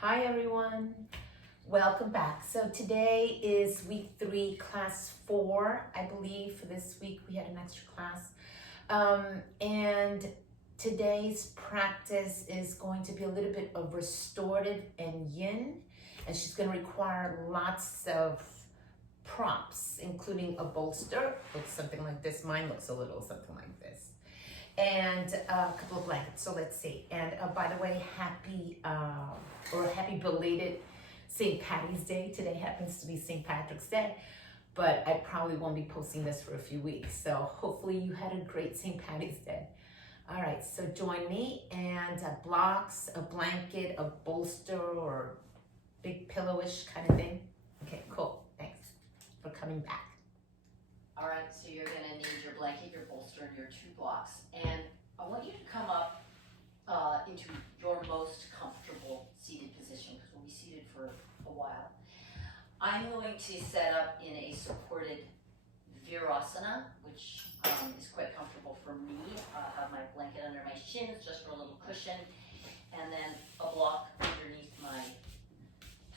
Hi everyone, welcome back. So today is week 3, class 4, I believe. For this week we had an extra class. And today's practice is going to be a little bit of restorative and yin. And she's going to require lots of props, including a bolster. Looks something like this. Mine looks a little something like this. And a couple of blankets. So let's see. And by the way, happy belated St. Patty's Day. Today happens to be St. Patrick's Day, but I probably won't be posting this for a few weeks. So hopefully you had a great St. Patty's Day. All right, so join me, and blocks, a blanket, a bolster, or big pillowish kind of thing. Okay, cool. Thanks for coming back. All right, so you're gonna need your blanket, your bolster, and your 2 blocks. And I want you to come up into your most comfortable seated position, because we'll be seated for a while. I'm going to set up in a supported Virasana, which is quite comfortable for me. I'll have my blanket under my shins just for a little cushion, and then a block underneath my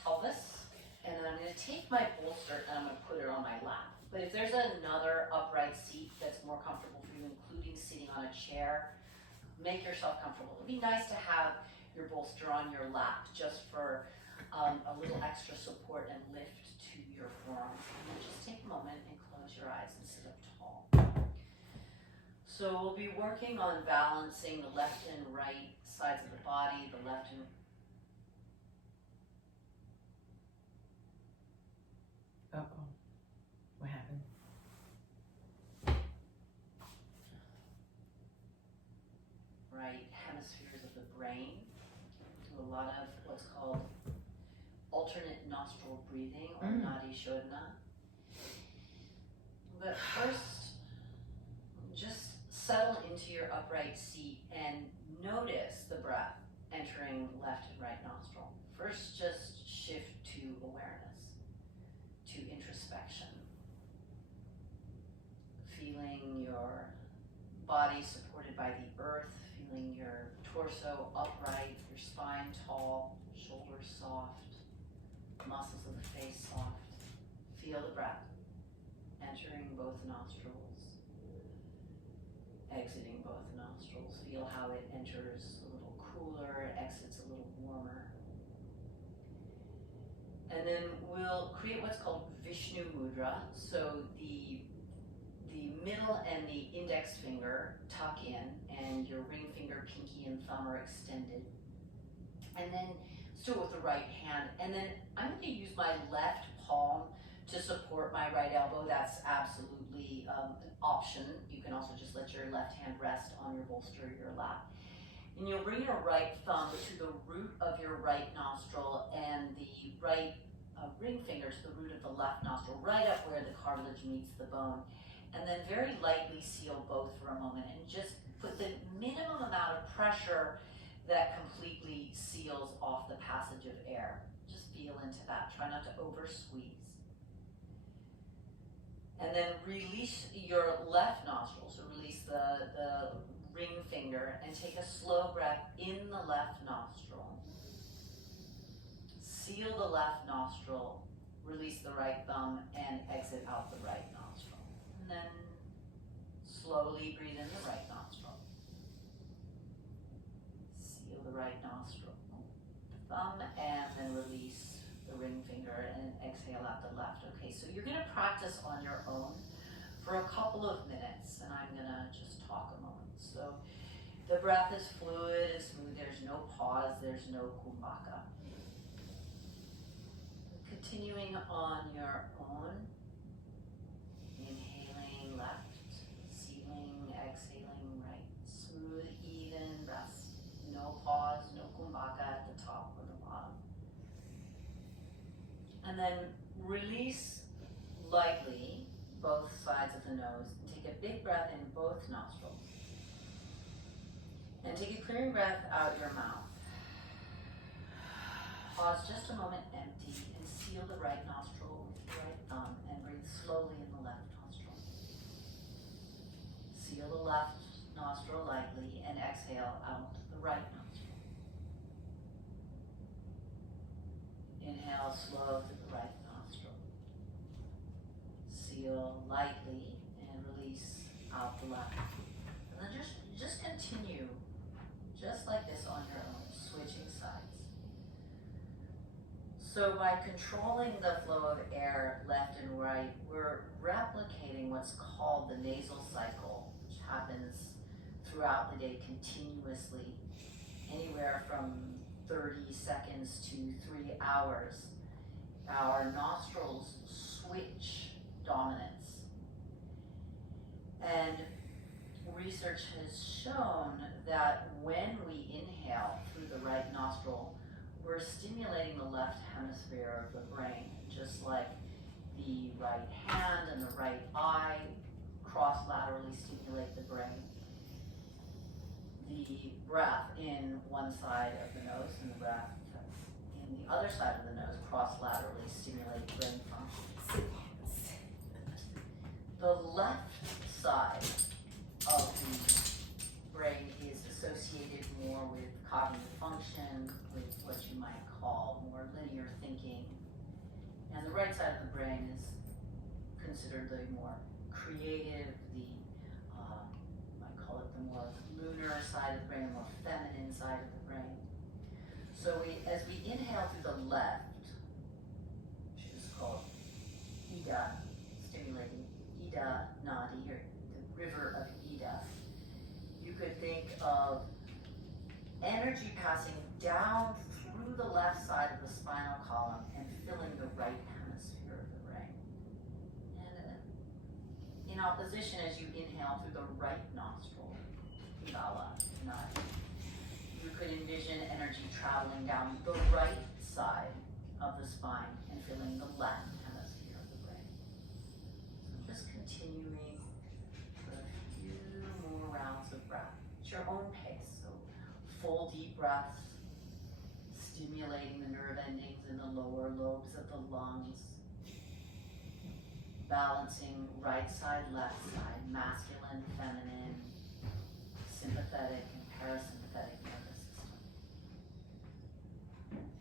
pelvis. And then I'm gonna take my bolster and I'm gonna put it on my lap. But if there's another upright seat that's more comfortable for you, including sitting on a chair, make yourself comfortable. It'd be nice to have your bolster on your lap just for a little extra support and lift to your forearms. And then just take a moment and close your eyes and sit up tall. So we'll be working on balancing the left and right sides of the body, the left and Uh-oh, what happened? right hemispheres of the brain. Do a lot of what's called alternate nostril breathing, or nadi shodhana. But first, just settle into your upright seat and notice the breath entering left and right nostril. First, just shift to awareness, to introspection. Feeling your body supported by the earth, feeling your torso upright, your spine tall, shoulders soft, muscles of the face soft. Feel the breath entering both nostrils, exiting both nostrils. Feel how it enters a little cooler, exits a little warmer. And then we'll create what's called Vishnu Mudra. So the middle and the index finger tuck in, and your ring finger, pinky, and thumb are extended. And then let's do it with the right hand. And then I'm going to use my left palm to support my right elbow. That's absolutely an option. You can also just let your left hand rest on your bolster or your lap. And you'll bring your right thumb to the root of your right nostril and the right ring finger to the root of the left nostril, right up where the cartilage meets the bone. And then very lightly seal both for a moment and just put the minimum amount of pressure that completely seals off the passage of air. Just feel into that. Try not to over squeeze. And then release your left nostril. So release the ring finger and take a slow breath in the left nostril. Seal the left nostril, release the right thumb, and exit out the right nostril. And then slowly breathe in the right nostril. Seal the right nostril, thumb, and then release the ring finger and exhale out the left. Okay, so you're gonna practice on your own for a couple of minutes, and I'm gonna just talk a moment. So the breath is fluid and smooth. There's no pause, there's no kumbhaka. Continuing on your own, inhaling left, sealing, exhaling right, smooth, even breaths. No pause, no kumbhaka at the top or the bottom. And then release lightly both sides of the nose. And take a big breath in both nostrils. And take a clearing breath out your mouth. Pause just a moment, empty, and seal the right nostril with your right thumb and breathe slowly in the left nostril. Seal the left nostril lightly and exhale out the right nostril. inhale, slow through the right nostril. Seal lightly and release out the left. And then just continue just like this on your own, switching sides. So by controlling the flow of air left and right, we're replicating what's called the nasal cycle, which happens throughout the day continuously, anywhere from 30 seconds to 3 hours. Our nostrils switch dominance. And research has shown that when we inhale through the right nostril, we're stimulating the left hemisphere of the brain, just like the right hand and the right eye cross-laterally stimulate the brain. The breath in one side of the nose and the breath in the other side of the nose cross-laterally stimulate brain function. The left side of the brain is associated more with cognitive function, with what you might call more linear thinking. And the right side of the brain is considered the more creative, I call it the more lunar side of the brain, the more feminine side of the brain. So as we inhale through the left, which is called Ida, stimulating Ida Nadi, or the river of Ida, you could think of energy passing down through the left side of the spinal column and filling the right hemisphere of the brain. And in opposition, as you inhale through the right nostril, Udala Nadi, you could envision energy traveling down the right side of the spine and filling the left hemisphere of the brain. So just continuing for a few more rounds of breath at your own pace. So full deep breaths, stimulating the nerve endings in the lower lobes of the lungs, balancing right side, left side, masculine, feminine, sympathetic and parasympathetic nervous system.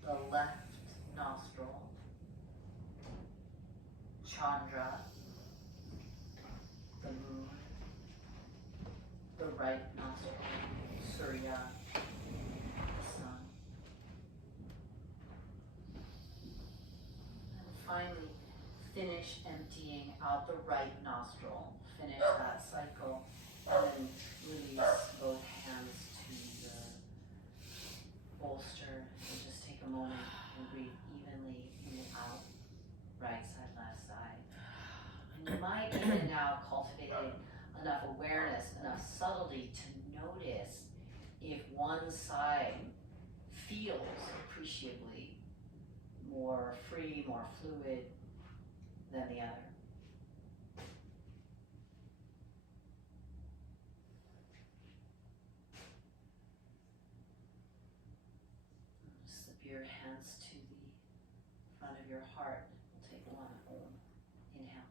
The left nostril, Chandra, the moon. The right nostril, Surya, the sun. And finally, finish emptying out the right nostril. Finish that cycle, and then release both hands to the bolster. And just take a moment and breathe evenly in and out. Right side, left side. And you might even now cultivate enough awareness, enough subtlety to notice if one side feels appreciably more free, more fluid than the other. Slip your hands to the front of your heart. We'll take one. Inhale.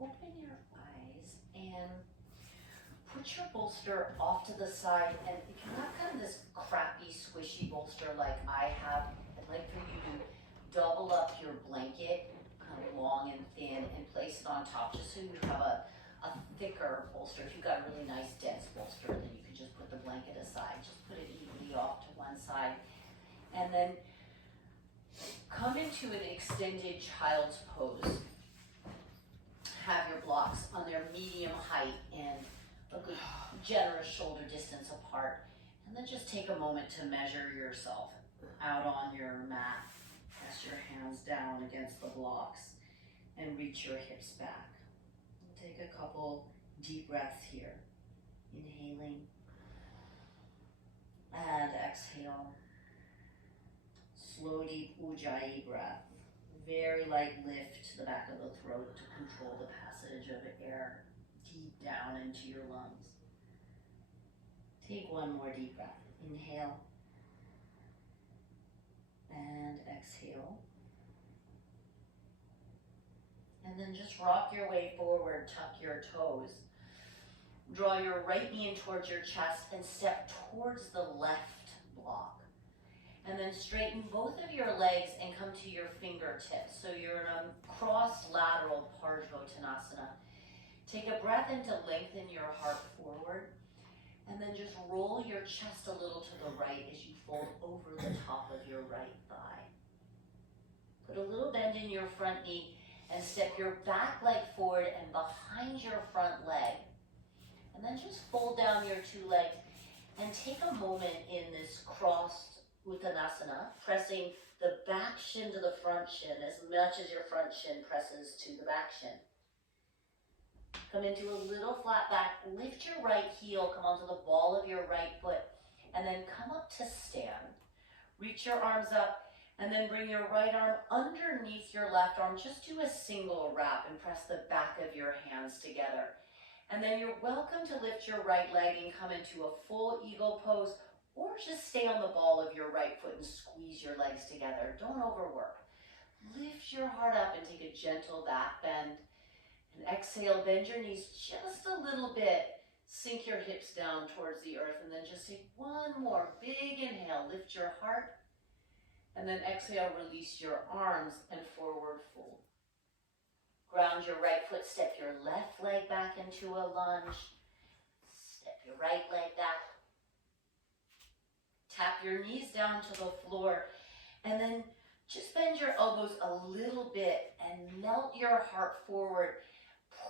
Open your eyes and put your bolster off to the side, and if you have kind of this crappy squishy bolster like I have, I'd like for you to double up your blanket kind of long and thin and place it on top just so you have a thicker bolster. If you've got a really nice dense bolster, then you can just put the blanket aside. Just put it evenly off to one side, and then come into an extended child's pose. Have your blocks on their medium height and a good generous shoulder distance apart. And then just take a moment to measure yourself out on your mat. Press your hands down against the blocks and reach your hips back. And take a couple deep breaths here. Inhaling and exhale. Slow, deep Ujjayi breath. Very light lift to the back of the throat to control the passage of air deep down into your lungs. Take one more deep breath. Inhale and exhale. And then just rock your way forward, tuck your toes. Draw your right knee in towards your chest and step towards the left block. And then straighten both of your legs and come to your fingertips. So you're in a cross lateral Parsvottanasana. Take a breath in to lengthen your heart forward. And then just roll your chest a little to the right as you fold over the top of your right thigh. Put a little bend in your front knee and step your back leg forward and behind your front leg. And then just fold down your two legs and take a moment in this crossed Uttanasana, pressing the back shin to the front shin as much as your front shin presses to the back shin. Come into a little flat back, lift your right heel, come onto the ball of your right foot, and then come up to stand. Reach your arms up, and then bring your right arm underneath your left arm. Just do a single wrap and press the back of your hands together. And then you're welcome to lift your right leg and come into a full eagle pose, or just stay on the ball of your right foot and squeeze your legs together. Don't overwork. Lift your heart up and take a gentle back bend. And exhale, bend your knees just a little bit. Sink your hips down towards the earth, and then just take one more big inhale. Lift your heart, and then exhale, release your arms and forward fold. Ground your right foot, step your left leg back into a lunge. Step your right leg back. Tap your knees down to the floor, and then just bend your elbows a little bit and melt your heart forward.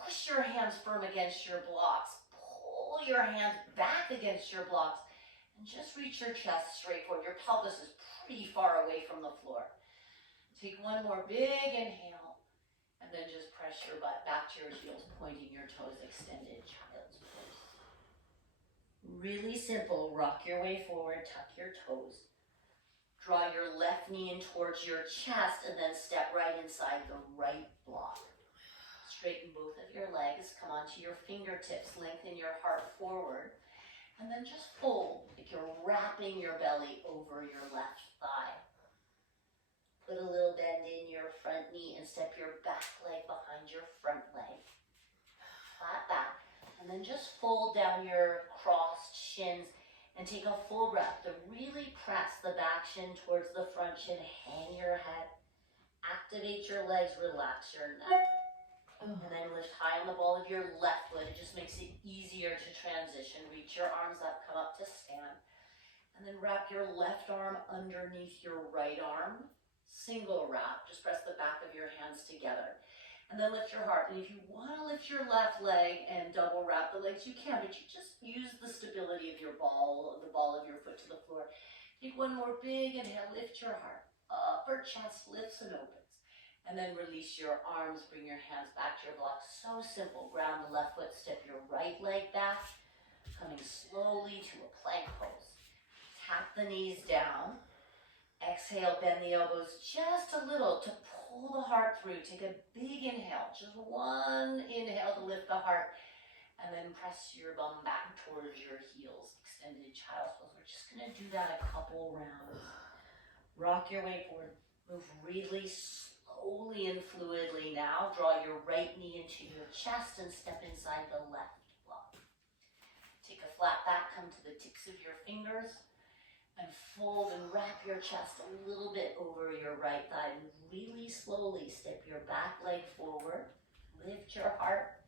Push your hands firm against your blocks. Pull your hands back against your blocks, and just reach your chest straight forward. Your pelvis is pretty far away from the floor. Take one more big inhale, and then just press your butt back to your heels, pointing your toes, extended child's pose. Really simple. Rock your way forward, tuck your toes. Draw your left knee in towards your chest, and then step right inside the right block. Straighten both of your legs, come onto your fingertips, lengthen your heart forward, and then just fold like you're wrapping your belly over your left thigh. Put a little bend in your front knee and step your back leg behind your front leg. Flat back. And then just fold down your crossed shins and take a full breath to really press the back shin towards the front shin. Hang your head. Activate your legs. Relax your neck. And then lift high on the ball of your left foot. It just makes it easier to transition. Reach your arms up, come up to stand. And then wrap your left arm underneath your right arm. Single wrap. Just press the back of your hands together. And then lift your heart. And if you want to lift your left leg and double wrap the legs, you can, but you just use the stability of your ball, the ball of your foot to the floor. Take one more big inhale. Lift your heart. Upper chest lifts and opens. And then release your arms, bring your hands back to your block. So simple. Ground the left foot, step your right leg back, coming slowly to a plank pose. Tap the knees down. Exhale, bend the elbows just a little to pull the heart through. Take a big inhale, just one inhale to lift the heart. And then press your bum back towards your heels. Extended child's pose. We're just going to do that a couple rounds. Rock your way forward. Move really slowly and fluidly now. Draw your right knee into your chest and step inside the left block. Take a flat back, come to the tips of your fingers, and fold and wrap your chest a little bit over your right thigh. Really slowly step your back leg forward, lift your heart,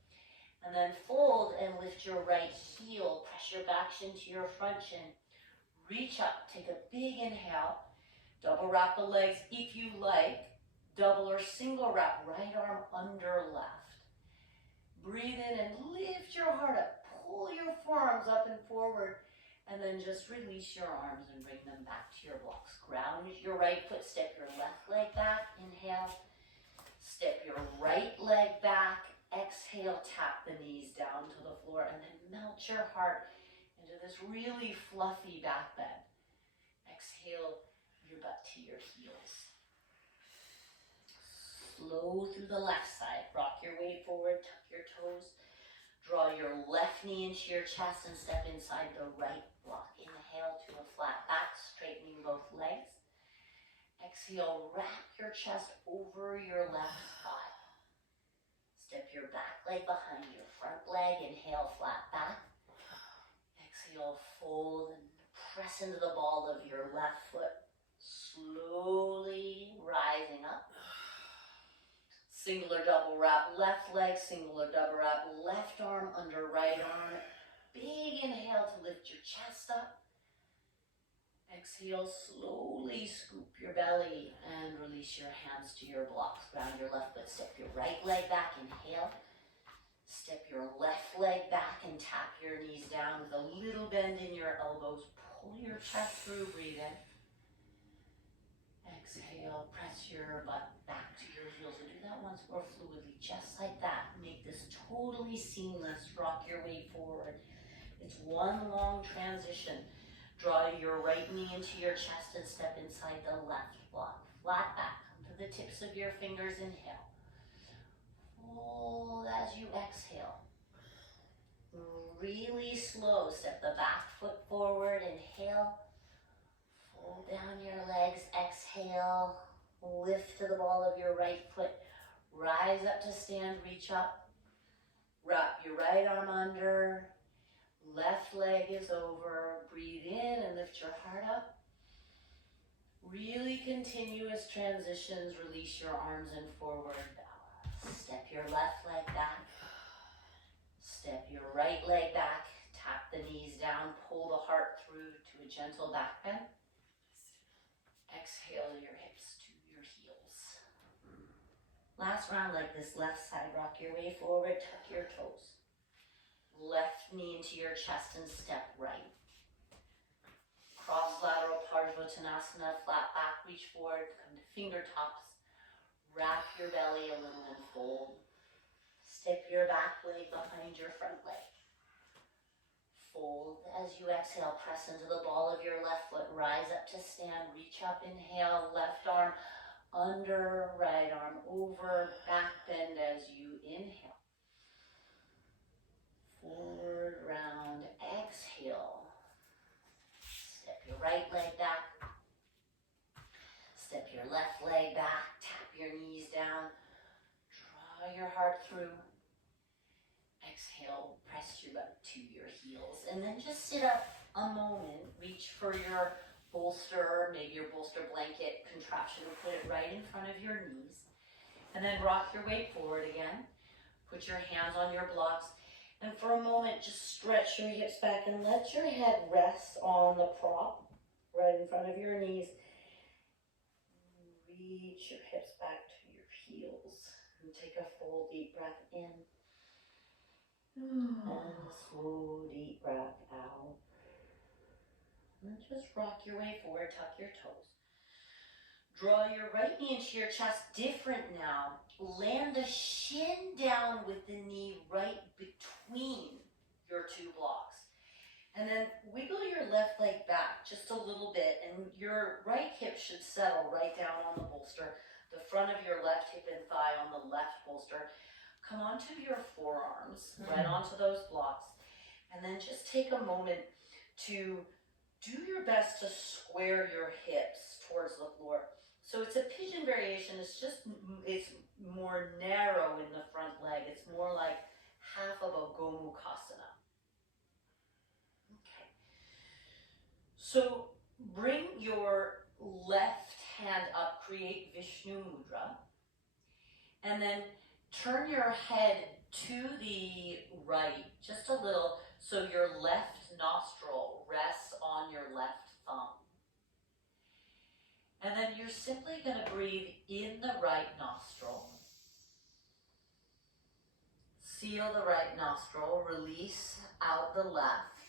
and then fold and lift your right heel. Press your back shin to your front shin. Reach up, take a big inhale, double wrap the legs if you like. Double or single wrap, right arm under left. Breathe in and lift your heart up. Pull your forearms up and forward, and then just release your arms and bring them back to your blocks. Ground your right foot, step your left leg back. Inhale. Step your right leg back. Exhale, tap the knees down to the floor, and then melt your heart into this really fluffy back bend. Exhale your butt to your heels. Slow through the left side. Rock your way forward, tuck your toes. Draw your left knee into your chest and step inside the right block. Inhale to a flat back, straightening both legs. Exhale, wrap your chest over your left thigh. Step your back leg behind your front leg. Inhale, flat back. Exhale, fold and press into the ball of your left foot. Slowly rising up. Single or double wrap left leg, single or double wrap left arm under right arm. Big inhale to lift your chest up. Exhale, slowly scoop your belly and release your hands to your blocks. Ground your left foot, step your right leg back, inhale. Step your left leg back and tap your knees down with a little bend in your elbows. Pull your chest through, breathe in. Exhale, press your butt back to your heels. And do that once more fluidly, just like that. Make this totally seamless. Rock your way forward. It's one long transition. Draw your right knee into your chest and step inside the left block. Flat back. Come to the tips of your fingers. Inhale. Fold as you exhale. Really slow. Step the back foot forward. Inhale. Fold down your legs, exhale, lift to the ball of your right foot, rise up to stand, reach up, wrap your right arm under, left leg is over, breathe in and lift your heart up. Really continuous transitions, release your arms and forward. Step your left leg back, step your right leg back, tap the knees down, pull the heart through to a gentle back bend. Exhale your hips to your heels. Last round like this, left side, rock your way forward, tuck your toes. Left knee into your chest and step right. Cross lateral Parsvottanasana, flat back, reach forward, come to fingertips. Wrap your belly a little and fold. Step your back leg behind your front leg. Fold as you exhale, press into the ball of your left foot, rise up to stand, reach up, inhale, left arm under, right arm over, back bend as you inhale. Forward round, exhale. Step your right leg back, step your left leg back, tap your knees down, draw your heart through. Exhale, press your butt to your heels, and then just sit up a moment. Reach for your bolster, maybe your bolster blanket contraption, and put it right in front of your knees. And then rock your way forward again. Put your hands on your blocks, and for a moment, just stretch your hips back and let your head rest on the prop right in front of your knees. Reach your hips back to your heels, and take a full deep breath in. And a slow, deep breath out. And just rock your way forward, tuck your toes. Draw your right knee into your chest, different now. Land the shin down with the knee right between your two blocks. And then wiggle your left leg back just a little bit, and your right hip should settle right down on the bolster. The front of your left hip and thigh on the left bolster. Come onto your forearms, right onto those blocks, and then just take a moment to do your best to square your hips towards the floor. So it's a pigeon variation, it's more narrow in the front leg. It's more like half of a Gomukhasana. Okay. So bring your left hand up, create Vishnu Mudra, and then turn your head to the right, just a little, so your left nostril rests on your left thumb. And then you're simply going to breathe in the right nostril. Seal the right nostril, release out the left.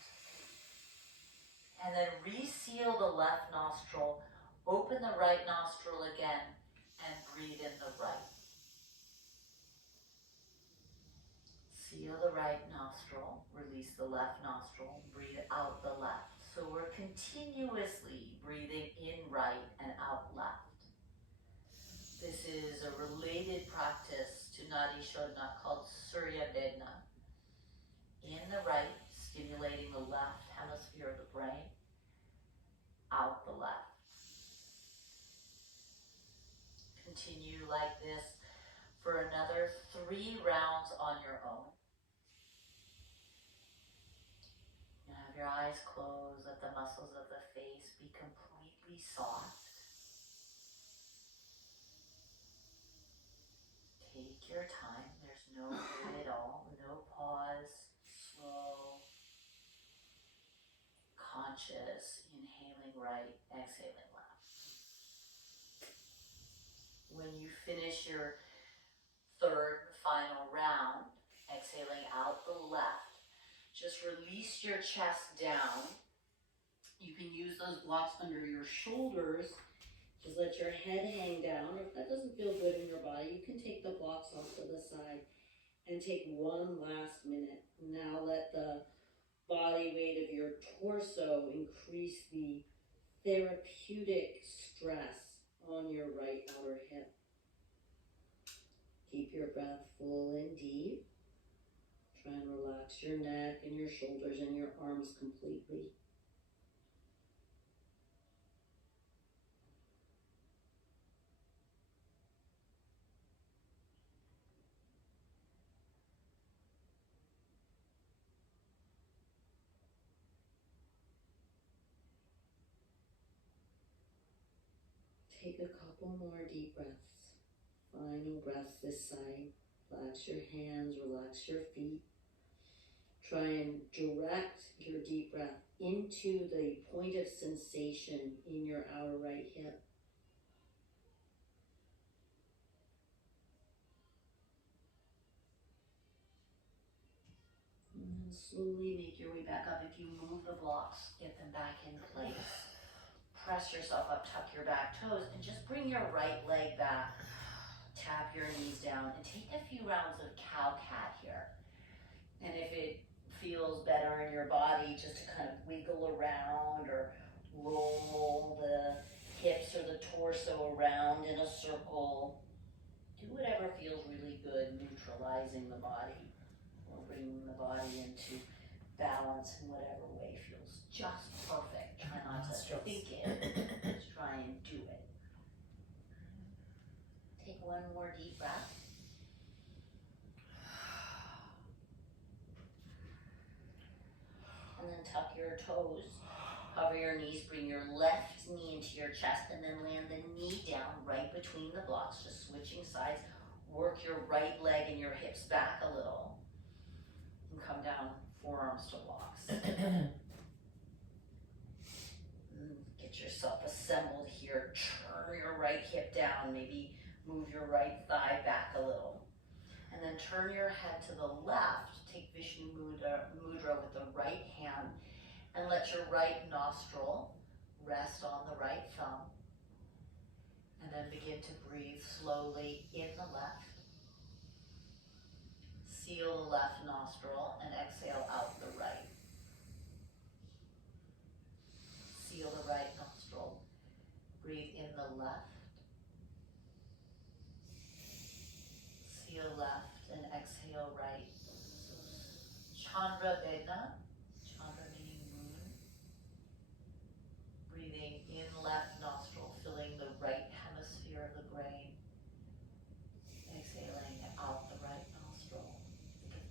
And then reseal the left nostril, open the right nostril again, and breathe in the right. Seal the right nostril, release the left nostril, breathe out the left. So we're continuously breathing in right and out left. This is a related practice to Nadi Shodhana called Surya Vedna. In the right, like this for another 3 rounds on your own. And have your eyes closed, let the muscles of the face be completely soft. Take your time, there's no hurry at all, no pause, slow, conscious, inhaling right, exhaling left. When you finish your 3rd final round, exhaling out the left, just release your chest down. You can use those blocks under your shoulders. Just let your head hang down. If that doesn't feel good in your body, you can take the blocks off to the side and take one last minute. Now let the body weight of your torso increase the therapeutic stress on your right outer hip. Keep your breath full and deep. Try and relax your neck and your shoulders and your arms completely. Take a couple more deep breaths. Final breaths this side. Relax your hands, relax your feet. Try and direct your deep breath into the point of sensation in your outer right hip. And then slowly make your way back up. If you move the blocks, get them back in place. Press yourself up, tuck your back toes, and just bring your right leg back. Tap your knees down and take a few rounds of cow-cat here. And if it feels better in your body, just to kind of wiggle around or roll the hips or the torso around in a circle. Do whatever feels really good, neutralizing the body or bringing the body into balance in whatever way feels just perfect. Try not to think it, just try and do it. Take one more deep breath. And then tuck your toes, cover your knees, bring your left knee into your chest, and then land the knee down right between the blocks, just switching sides. Work your right leg and your hips back a little, and come down, forearms to blocks. Get yourself assembled here, turn your right hip down, maybe move your right thigh back a little. And then turn your head to the left, take Vishnu Mudra with the right hand, and let your right nostril rest on the right thumb. And then begin to breathe slowly in the left. Seal the left nostril and exhale out the right. Seal the right nostril. Breathe in the left. Seal left and exhale right. Chandra Vedna, Chandra meaning moon. Breathing in left nostril, filling the right hemisphere of the brain. Exhaling out the right nostril,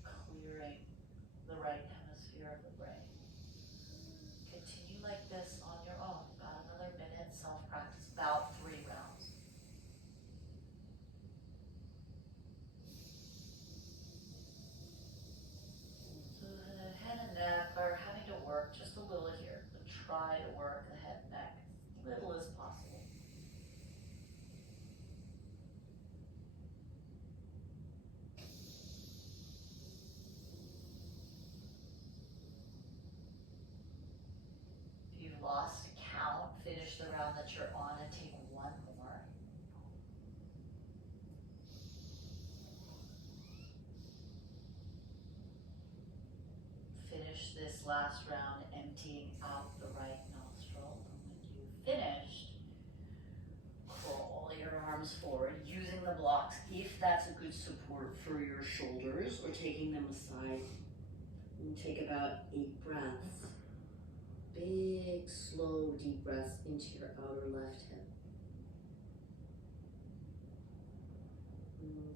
clearing the right hemisphere of the brain. Continue like this on your own, about another minute, self-practice, about 3 rounds. So the head and neck are having to work just a little here, but try to work the head and neck as little as possible. If you've lost count, finish the round that you're on and take one more. Finish this last round emptying out the right nostril. And when you've finished, crawl your arms forward using the blocks if that's a good support for your shoulders, or taking them aside. And take about 8 breaths. Big, slow, deep breaths into your outer left hip.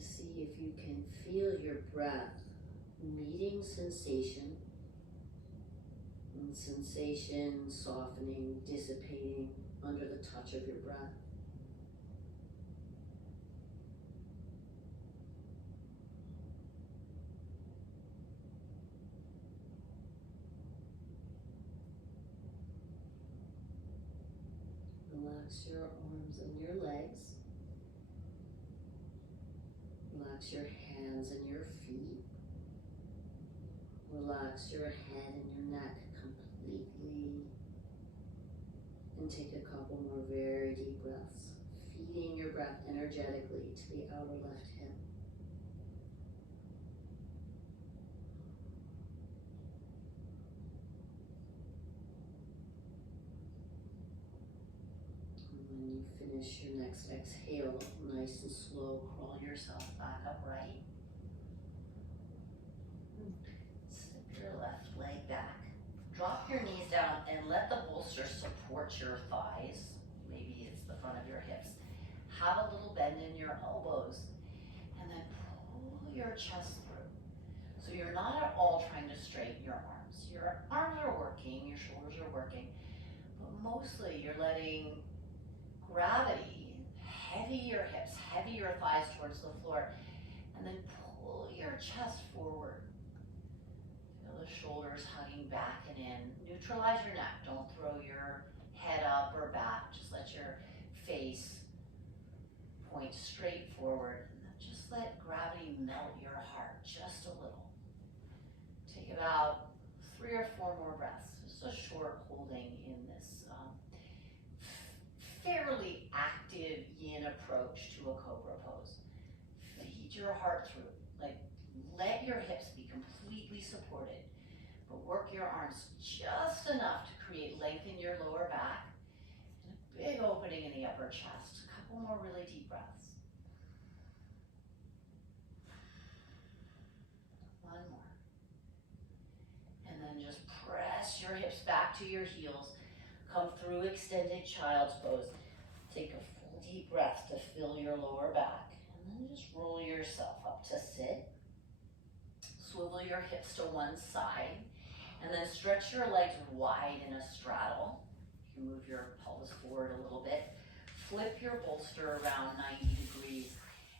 See if you can feel your breath meeting sensation, and sensation softening, dissipating under the touch of your breath. Relax your arms and your legs. Relax your hands and your feet. Relax your head and your neck completely. And take a couple more very deep breaths, feeding your breath energetically to the outer left hip. And when you finish your next exhale, nice and slow, crawl yourself back upright. Slip your left leg back. Drop your knees down and let the bolster support your thighs. Maybe it's the front of your hips. Have a little bend in your elbows and then pull your chest through. So you're not at all trying to straighten your arms. Your arms are working, your shoulders are working, but mostly you're letting gravity heavy your hips, heavy your thighs towards the floor, and then pull your chest forward. Feel the shoulders hugging back and in. Neutralize your neck. Don't throw your head up or back. Just let your face point straight forward. And then just let gravity melt your heart just a little. Take about 3 or 4 more breaths. Just a short holding in this fairly active yin approach to a cobra pose. Feed your heart through. Like, let your hips be completely supported, but work your arms just enough to create length in your lower back and a big opening in the upper chest. A couple more really deep breaths. One more. And then just press your hips back to your heels. Come through extended child's pose. Take a full deep breath to fill your lower back. And then just roll yourself up to sit. Swivel your hips to one side. And then stretch your legs wide in a straddle. You can move your pelvis forward a little bit. Flip your bolster around 90 degrees.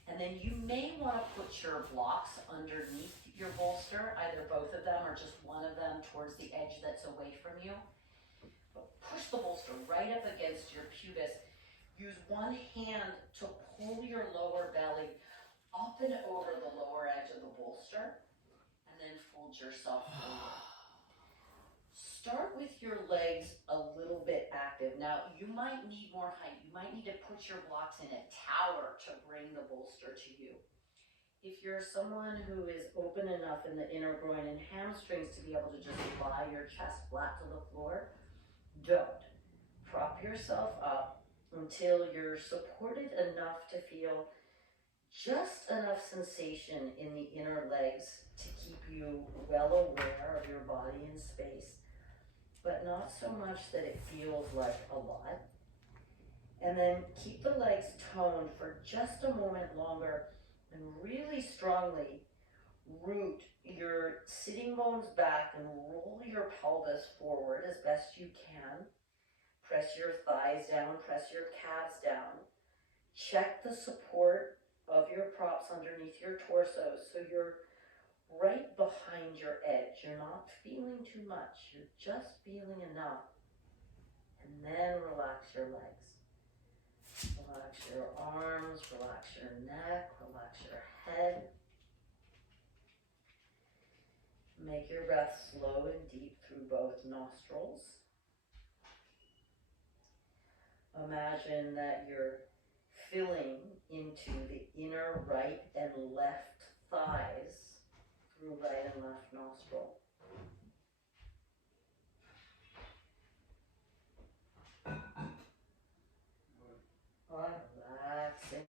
And then you may want to put your blocks underneath your bolster, either both of them or just one of them towards the edge that's away from you. But push the bolster right up against your pubis. Use one hand to pull your lower belly up and over the lower edge of the bolster, and then fold yourself forward. Start with your legs a little bit active. Now, you might need more height. You might need to put your blocks in a tower to bring the bolster to you. If you're someone who is open enough in the inner groin and hamstrings to be able to just lie your chest flat to the floor, don't. Prop yourself up until you're supported enough to feel just enough sensation in the inner legs to keep you well aware of your body in space, but not so much that it feels like a lot. And then keep the legs toned for just a moment longer and really strongly root your sitting bones back and roll your pelvis forward as best you can. Press your thighs down, press your calves down. Check the support of your props underneath your torso so you're right behind your edge. You're not feeling too much, you're just feeling enough. And then relax your legs. Relax your arms, relax your neck, relax your head. Make your breath slow and deep through both nostrils. Imagine that you're filling into the inner right and left thighs through right and left nostril. One.